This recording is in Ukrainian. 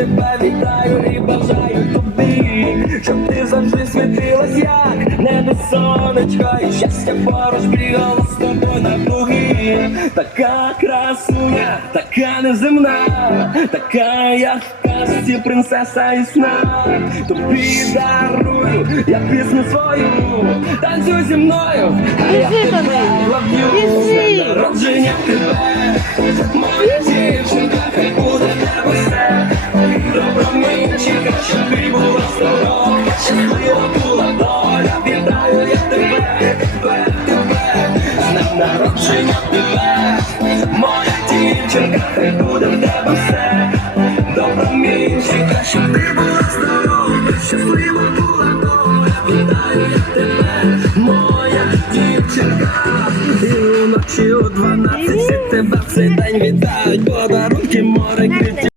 тебе вітаю і бажаю тобі, щоб ти завжди світилась, як небо сонечко, і щастя поруч бігало з тобою на круги. Така красуня, така неземна, така як в казці принцеса і сна. Тобі дарую, я пісню свою, танцюй зі мною, а я тебе ловлю. Народження тебе, щаслива була доля, вітаю я тебе, тебе, тебе, з днем народження тебе, моя дівчинка, хай буде в тебе все. Добромінчика, щоб ти була здорова, щаслива була доля, вітаю я тебе, моя дівчинка. І уночі о 12 всі тебе цей день вітають, подарунки море квітів.